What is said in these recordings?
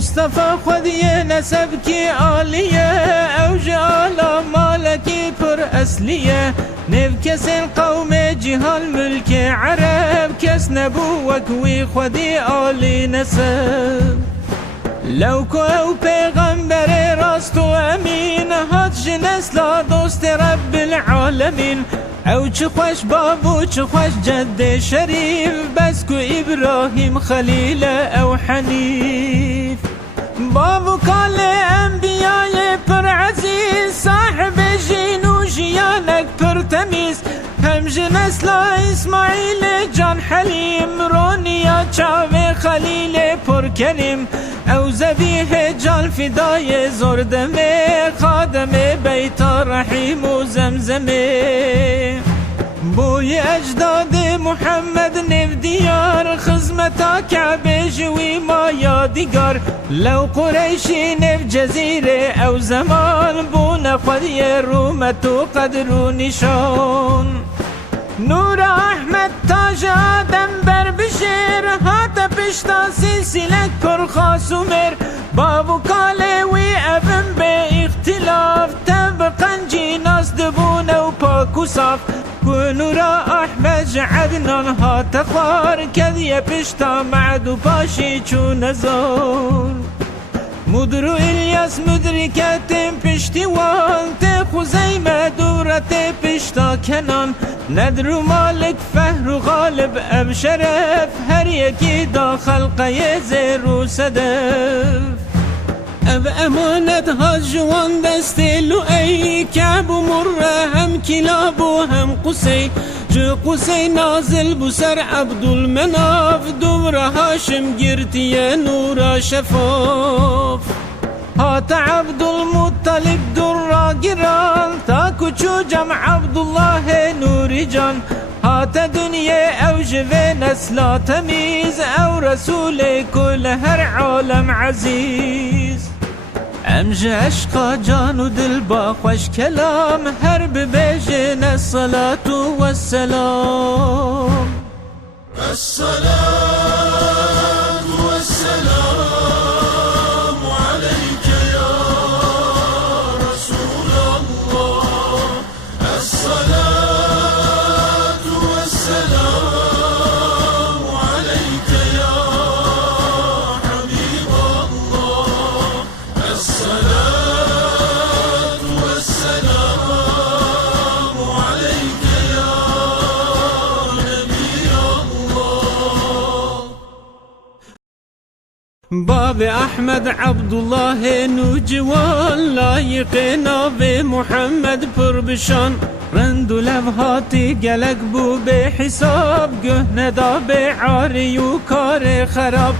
مصطفى خودی نسب کی عالیه اوج آلا مالکی پر اصلیه نو کسین قوم جهان ملک عرب کس نبو وکوی خودی عالی نسب لو کو او پیغمبر راست و امین هات جنسلا دوست رب العالمین او چه خوش بابو چه خوش جد شریف بس کو ابراهیم خلیل او حنیف بابو کال انبیای پر عزیز صاحب جین و جیانک پر تمیز هم جنسل اسماعیل جان حلیم رونیا چاو خلیل پر کریم او زبیه جان فدای زردمه خادم بیت رحیم و زمزمه بوی اجداد محمد نفدیار خزمتا کعبه جوی ما یادگار لو قریشی نف جزیره او زمان بون خودی رومت و قدر و نشان نور احمد تاج آدم بر بشیر هات پشتا سلسلک پر خاص و مر بابو کاله وی ابن به اختلاف طبقا جیناس دبون و پاک و صاف نورا احمد عدنان هات خوار کذی پشتا معد و پاشی چون نزار مدرو الیاس مدرکت پشتی وان ته خزیمه دورت پشتا کنان ندرو مالک فهر و غالب اب شرف هر یکی دا خلقه زیر و صدف اب امانت ها جوان دستی لؤی کعب و مره هم کلاب و هم قسی جو قسی نازل بسر عبدالمناف دوره هاشم گرتی نورا شفاف هات عبدالمطلب در گران تا کچو جمع عبدالله نوری جان هات دنیا او جوه نسلا تمیز او رسول کل هر عالم عزیز امج عشقا جان و دل با خوش کلام هر ببیجن الصلاة والسلام الصلاة والسلام عليك يا رسول الله الصلاة والسلام عليك يا حبيب الله الصلاة والسلام عليك يا نبي الله باب احمد عبدالله نوجوان لایق ناب محمد پر بشان رند و لبهاتی گلک بو به حساب گه ندا به عاری و کار خراب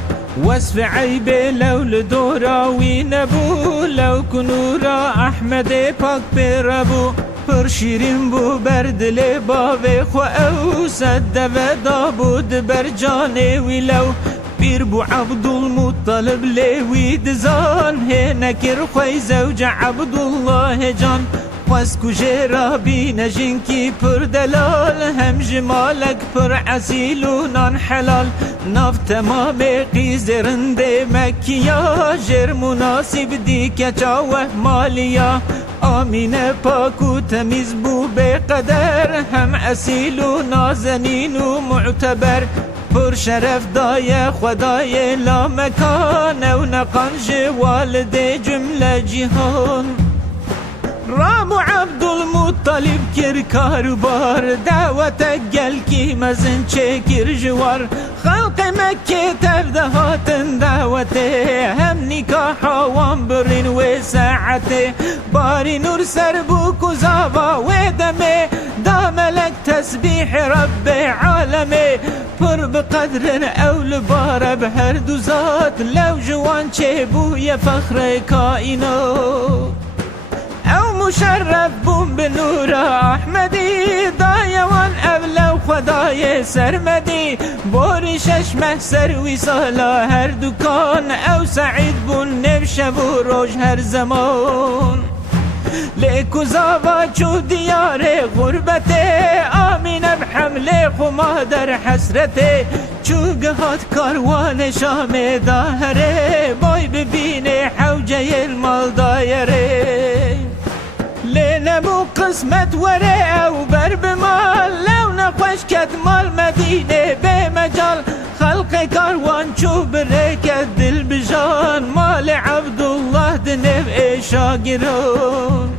وصف عیب لول دوراوی نبو لو کنورا احمد پاک بربو پر شیرین بو بر دل باب خو او صد و دابود بر جان وی لو بیر بو عبدالمطلب لیوی دزان هی نکر خوی زوج عبدالله جان واسکو جرا بین جنکی پر دلال هم جمالک پر عسیل و نان حلال ناف تمام قیز رنده مکیا جر مناسب دی کچاوه مالیا آمین پاک و تمیز بو به قدر هم اصیل و نازنین و معتبر پر شرف دای خدای لا مکان و نقنج والد جمله جهان رام عبدالمطلب کر کاربار دعوت گل کی مزن چکر جوار خلق مکه تبده هاتن دعوت هم نکاح وان برین و ساعت باری نور سر بو کزاوا و دمه دا ملک تسبیح رب عالمه پر بقدر اول بار به هر دو ذات لو جوان چه بوی فخر کائنات او مشرف بوم به نور احمدی دایوان اولو خدای سرمدی بوری ششمه سروی سالا هر دکان او سعید بون نو شب و روز هر زمان لیکو زاوا چو دیار غربت آمین بحمله خما در حسرت چو گهات کاروان شام داهره بای ببینه حوجه المال دایره لنبو قسمت وره او بر بمال لو نخوش کد مال مدینه به مجال خلق کاروان چو برکت دل بجان مال عبدالله دنب شاگران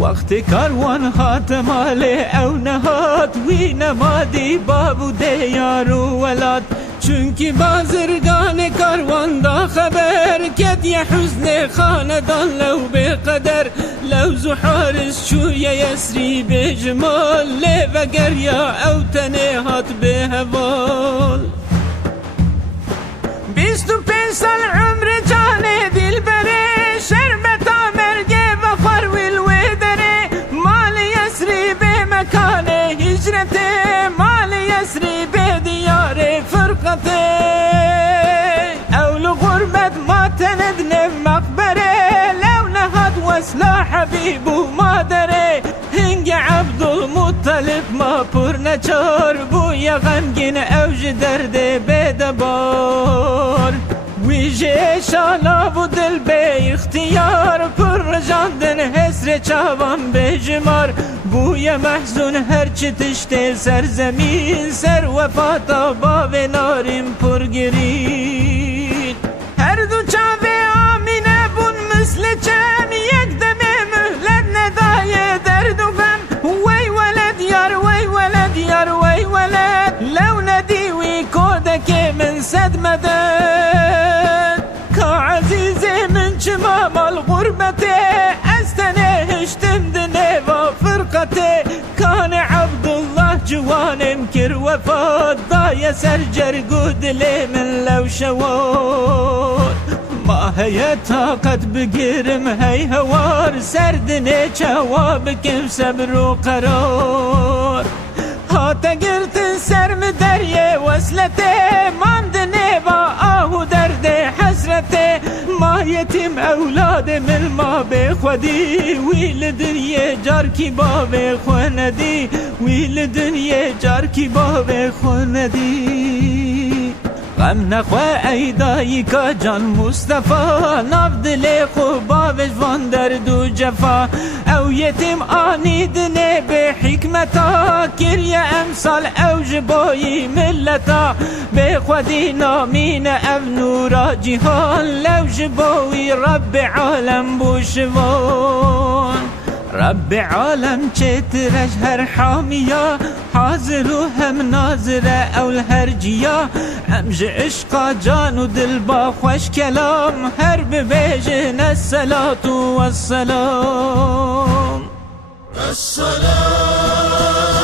وقت کاروان هات مال او نهات وی نمادی بابو دیار و ولاد چونکی بازرگان کاروان دا خبر کد یه حزن خاندان لو بقدر لو زحارس چوی یسری بجمال لیو گریا او تنهات به هوال 25 سال عمر جان دل بره شربتا مرگه و خرویل و دره مال یسری به مکان هجرت مال یسری به دیار فرقت اول غربت ما تندن مقبره لو نهد وسلا حبیب و مادره هنگ عبدالمطلب ما پر نچار بوی غمگین اوج درد بدبار ویجه شالا و دل به اختیار پر رجاندن حسر چاوان به جمار بوی محزون هرچی تشت سرزمین سر وفاتا باب ناریم پر گرین هر دو چاوه آمینه بون مثل چم یک دمه مهلت ندای درد و غم وی ولد یار وی ولد یار وی ولد لو ندی وی کودک من صد مدد که عزیز من چما مال غربته استنه هشتم دنه و فرقته کان عبدالله جوانم کر وفاد دای سر جرگو دل من لو شواد ما هي طاقت بگیرم هی هوار سردنه چوا بکم صبر و قرار هاتا گرت سرم دریه وصلته ماندنه با آهو درد حسرته ما یتیم اولاد من ما به خودی ویل دنیا جار کی با به خوندی ویل دنیا جار کی با به خوندی غم نخواه ایدایی که جان مصطفی ناف دل خوبا وجوان درد و جفا او یتیم آنیدنه به حکمتا کریه امثال او جبایی ملتا به خودی نامین او نورا جهان لو جباوی رب عالم بوشوان رب عالم چترش هر حامیا حاضر و هم ناظره اول هر جیا امج عشقا جان و دل با خوش کلام هر ببیجن الصلاة والسلام السلام